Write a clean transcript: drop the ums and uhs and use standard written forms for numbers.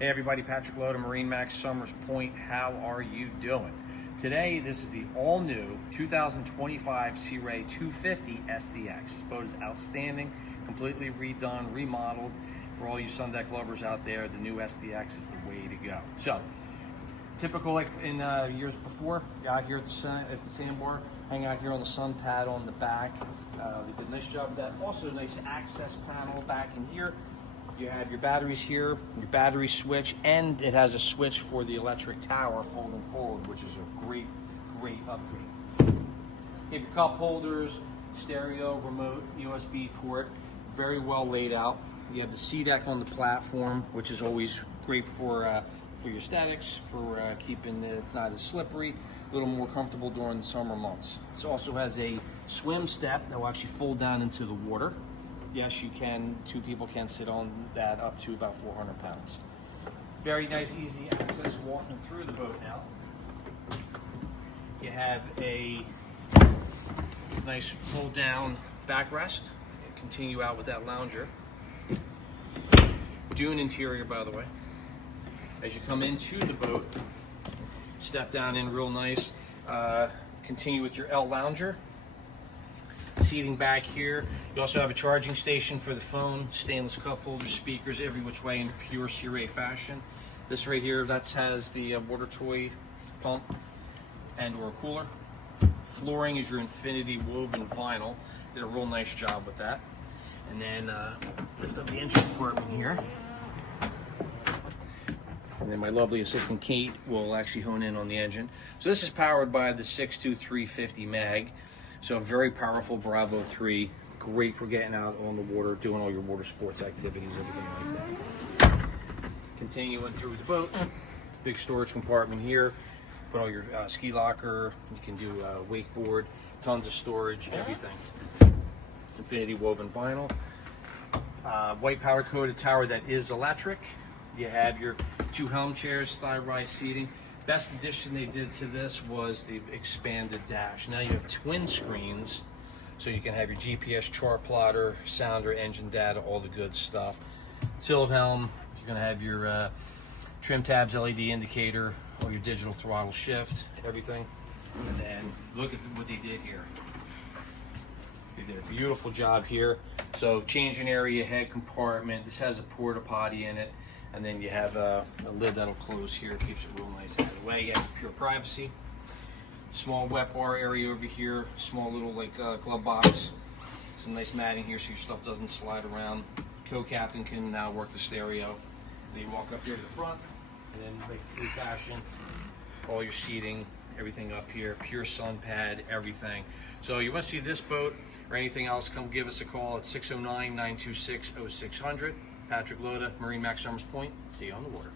Hey everybody, Patrick Loda, MarineMax Somers Point. How are you doing? Today, this is the all-new 2025 Sea Ray 250 SDX. This boat is outstanding, completely redone, remodeled. For all you sun deck lovers out there, the new SDX is the way to go. So, typical like in years before, you're out here at the sandbar, hang out here on the sun pad on the back. They did a nice job of that. Also, a nice access panel back in here. You have your batteries here, your battery switch, and it has a switch for the electric tower folding forward, which is a great upgrade. You have your cup holders, stereo, remote, USB port, very well laid out. You have the SDX on the platform, which is always great for your statics, for keeping it's not as slippery, a little more comfortable during the summer months. This also has a swim step that will actually fold down into the water. Yes, you can, two people can sit on that up to about 400 pounds. Very nice, easy access walking through the boat now. You have a nice fold down backrest. Continue out with that lounger. Dune interior, by the way. As you come into the boat, step down in real nice. Continue with your L lounger. Seating back here. You also have a charging station for the phone, stainless cup holders, speakers, every which way in pure Sea Ray fashion. This right here, that has the water toy pump and or cooler. Flooring is your infinity woven vinyl. Did a real nice job with that. And then lift up the engine compartment here. And then my lovely assistant Kate will actually hone in on the engine. So this is powered by the 62350 mag. So a very powerful Bravo 3, great for getting out on the water, doing all your water sports activities, everything like that. Continuing through the boat, big storage compartment here. Put all your ski locker, you can do wakeboard, tons of storage, everything. Infinity woven vinyl. White powder coated tower that is electric. You have your two helm chairs, thigh rise seating. Best addition they did to this was the expanded dash. Now you have twin screens, so you can have your GPS chart plotter, sounder, engine data, all the good stuff. Tilt helm, you're going to have your trim tabs, LED indicator, all your digital throttle shift, everything. And then look at what they did here. They did a beautiful job here. So changing area, head compartment. This has a porta potty in it. And then you have a lid that'll close here, keeps it real nice out of the way. You have pure privacy. Small wet bar area over here, small little like glove box. Some nice matting here so your stuff doesn't slide around. Co-captain can now work the stereo. Then you walk up here to the front, and then like true fashion, all your seating, everything up here, pure sun pad, everything. So you want to see this boat or anything else, come give us a call at 609-926-0600. Patrick Loda, MarineMax Somers Point. See you on the water.